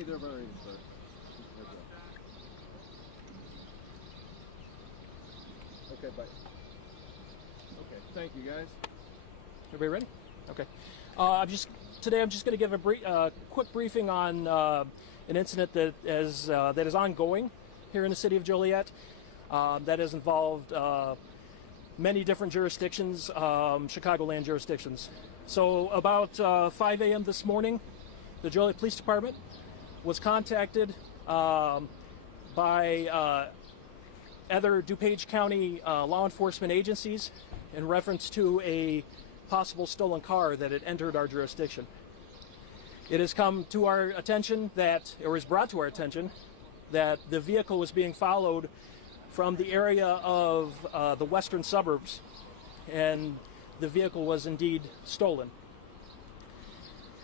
Hey, they're ready to start. Okay, bye. Okay, thank you guys. Everybody ready? Okay. Today I'm just going to give a quick briefing on an incident that is ongoing here in the city of Joliet. That has involved many different jurisdictions, Chicagoland jurisdictions. So about 5 a.m. this morning, the Joliet Police Department was contacted by other DuPage County law enforcement agencies in reference to a possible stolen car that had entered our jurisdiction. It has come to our attention or was brought to our attention that the vehicle was being followed from the area of the western suburbs, and the vehicle was indeed stolen.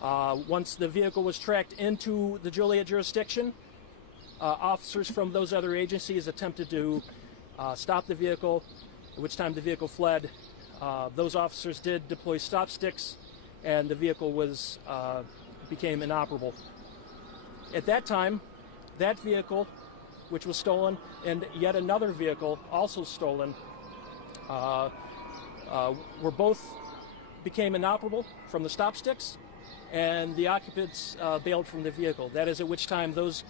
Once the vehicle was tracked into the Joliet jurisdiction, officers from those other agencies attempted to stop the vehicle, at which time the vehicle fled. Those officers did deploy stop sticks, and the vehicle became inoperable. At that time, that vehicle, which was stolen, and yet another vehicle also stolen, became inoperable from the stop sticks, and the occupants bailed from the vehicle. That is at which time those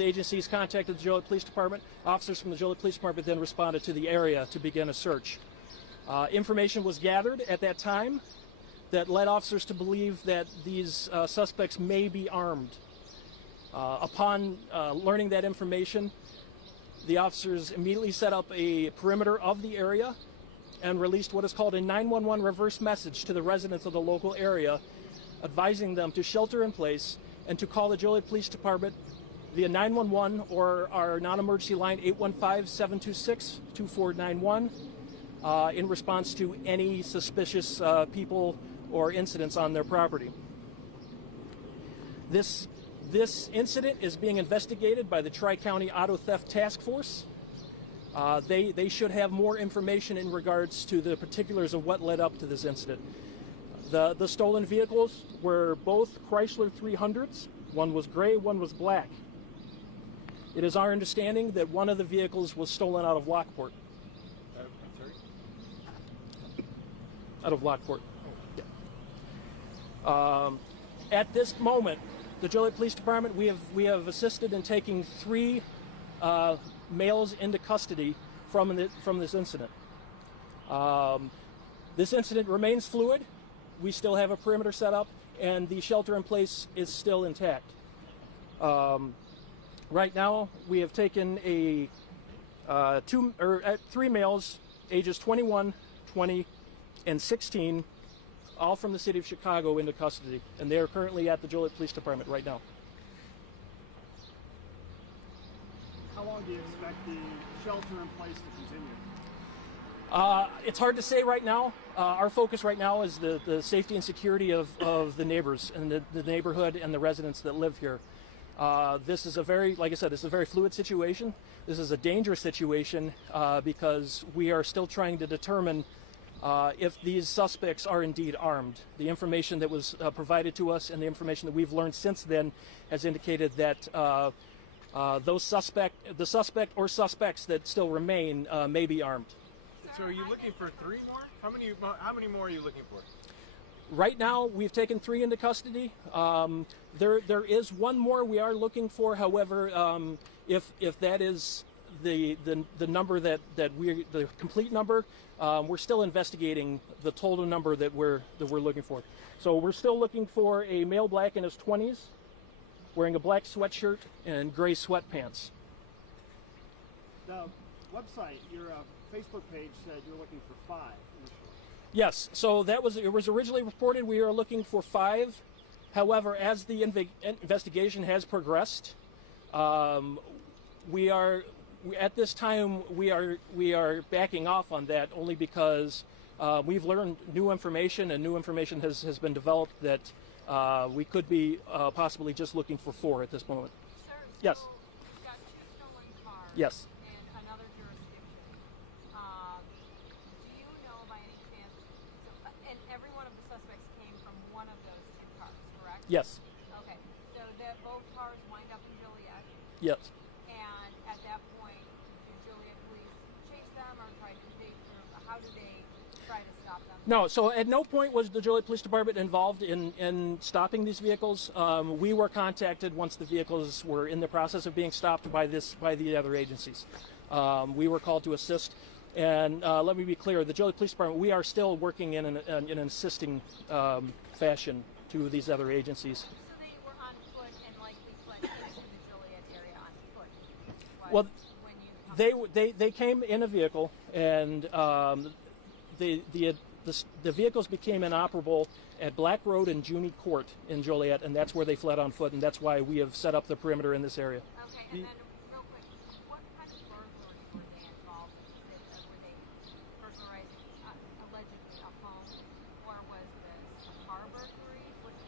agencies contacted the Joliet Police Department. Officers from the Joliet Police Department then responded to the area to begin a search. Information was gathered at that time that led officers to believe that these suspects may be armed. Upon learning that information, the officers immediately set up a perimeter of the area and released what is called a 911 reverse message to the residents of the local area, advising them to shelter in place and to call the Joliet Police Department via 911 or our non-emergency line 815-726-2491 in response to any suspicious people or incidents on their property. This incident is being investigated by the Tri-County Auto Theft Task Force. They should have more information in regards to the particulars of what led up to this incident. The stolen vehicles were both Chrysler 300s. One was gray, one was black. It is our understanding that one of the vehicles was stolen out of Lockport. Out of Lockport. Yeah. At this moment, the Joliet Police Department, we have assisted in taking 3 males into custody from this incident. This incident remains fluid. We still have a perimeter set up, and the shelter in place is still intact. Right now, we have taken 3 males, ages 21, 20, and 16, all from the city of Chicago, into custody, and they are currently at the Joliet Police Department right now. How long do you expect the shelter in place to continue? It's hard to say right now. Our focus right now is the safety and security of the neighbors and the neighborhood and the residents that live here. This is like I said, this is a very fluid situation. This is a dangerous situation because we are still trying to determine if these suspects are indeed armed. The information that was provided to us and the information that we've learned since then has indicated that the suspect or suspects that still remain may be armed. So are you looking for 3 more? How many more are you looking for? Right now, we've taken 3 into custody. There is one more we are looking for. However, if that is the number the complete number, we're still investigating the total number that we're looking for. So we're still looking for a male black in his 20s, wearing a black sweatshirt and gray sweatpants. The website, your Facebook page said you're looking for 5 initially. Yes, so it was originally reported we were looking for 5. However, as the investigation has progressed, at this time we are backing off on that, only because we've learned new information, and new information has been developed that we could be possibly just looking for 4 at this moment. Sir, so yes. You've got 2 stolen cars. Yes. In another jurisdiction. Do you know by any chance? And every one of the suspects came from one of those 2 cars, correct? Yes. Okay. So that both those cars wind up in Joliet? Yes. And at that point, did Joliet police chase them or how did they try to stop them? No, so at no point was the Joliet Police Department involved in stopping these vehicles. We were contacted once the vehicles were in the process of being stopped by the other agencies. We were called to assist. And let me be clear, the Joliet Police Department, we are still working in an assisting fashion to these other agencies. So they were on foot and likely fled into the Joliet area on foot. Well, When you they came in a vehicle, and the vehicles became inoperable at Black Road and Juney Court in Joliet, and that's where they fled on foot, and that's why we have set up the perimeter in this area. Okay, and then real quick, what kind of burglary were they involved in? Were they burglarizing allegedly a home, or was this a car burglary? What was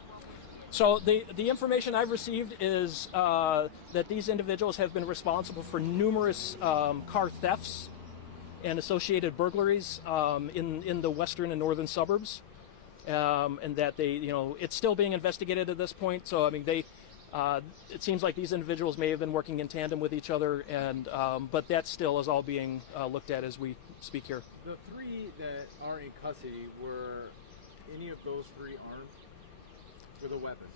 the So the information I've received is that these individuals have been responsible for numerous car thefts and associated burglaries in the western and northern suburbs, and that it's still being investigated at this point. So I mean, it seems like these individuals may have been working in tandem with each other, and but that still is all being looked at as we speak here. The three that are in custody, were any of those three armed with a weapon?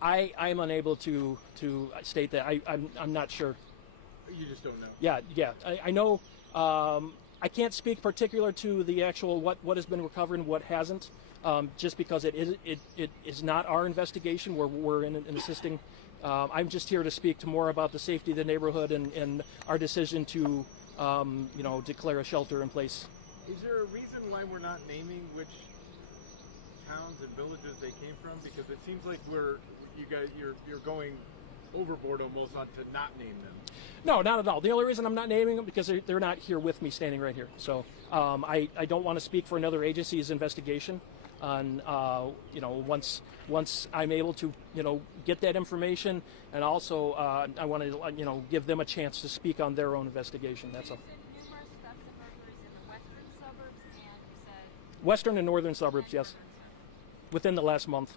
I am unable to state that. I'm not sure. You just don't know. Yeah. I know. I can't speak particular to the actual what has been recovered and what hasn't, just because it is not our investigation. We're in assisting. I'm just here to speak to more about the safety of the neighborhood and our decision to declare a shelter in place. Is there a reason why we're not naming which towns and villages they came from? Because it seems like you're going overboard almost on to not name them. No, not at all. The only reason I'm not naming them because they're not here with me, standing right here. So I don't want to speak for another agency's investigation. On once I'm able to get that information, and also I want to give them a chance to speak on their own investigation. That's all. You said numerous thefts and burglaries in the western suburbs, and you said Western and northern suburbs, yes, within the last month.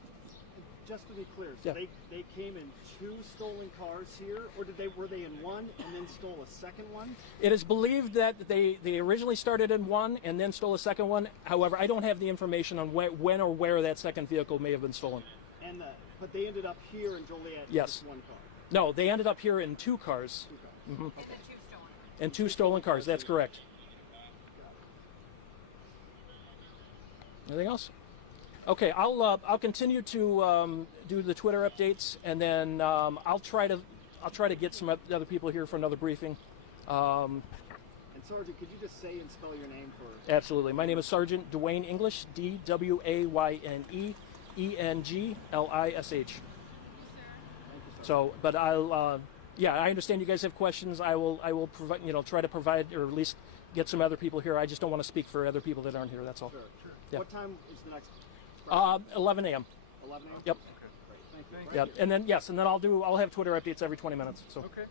Just to be clear, so Yeah. they came in 2 stolen cars here, or were they in one and then stole a second one? It is believed that they originally started in one and then stole a second one. However, I don't have the information on when or where that second vehicle may have been stolen. And but they ended up here in Joliet Yes. with 1 car. No, they ended up here in 2 cars. 2 cars. Mm-hmm. and then 2 stolen. And 2 stolen cars. That's correct. Anything else? Okay, I'll continue to do the Twitter updates, and then I'll try to get some other people here for another briefing. And Sergeant, could you just say and spell your name for? Absolutely. My name is Sergeant Dwayne English, DWAYNE ENGLISH. So, but I understand you guys have questions. I will provide, try to provide, or at least get some other people here. I just don't want to speak for other people that aren't here. That's all. Sure. Yeah. What time is the next? 11 a.m. 11 a.m. Yep. Okay. Great. Thank you. Yeah, and then I'll have Twitter updates every 20 minutes. So. Okay.